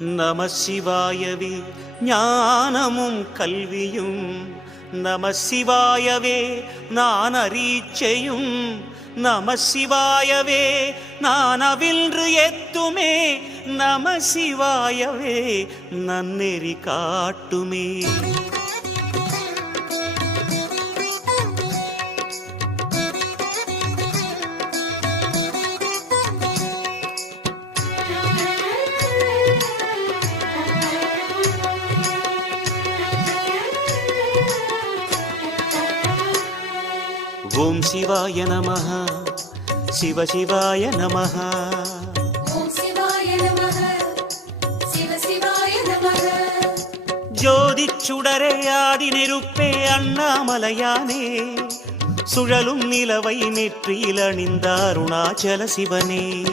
நம சிவாயவே ஞானமும் கல்வியும், நம சிவாயவே நான் அரீச்சையும், நம சிவாயவே நான் அவின்று எத்துமே, நம சிவாயவே நன்னெறி காட்டுமே. ஓம் சிவாய நமஹ, சிவ சிவாய நமஹ. ஓம் சிவாய நமஹ, சிவ சிவாய நமஹ. ஜோதி சுடரே ஆதி நெருப்பே அண்ணாமலையானே, சுழலும் நிலவை நெற்றியில் அணிந்த அருணாச்சல சிவனே.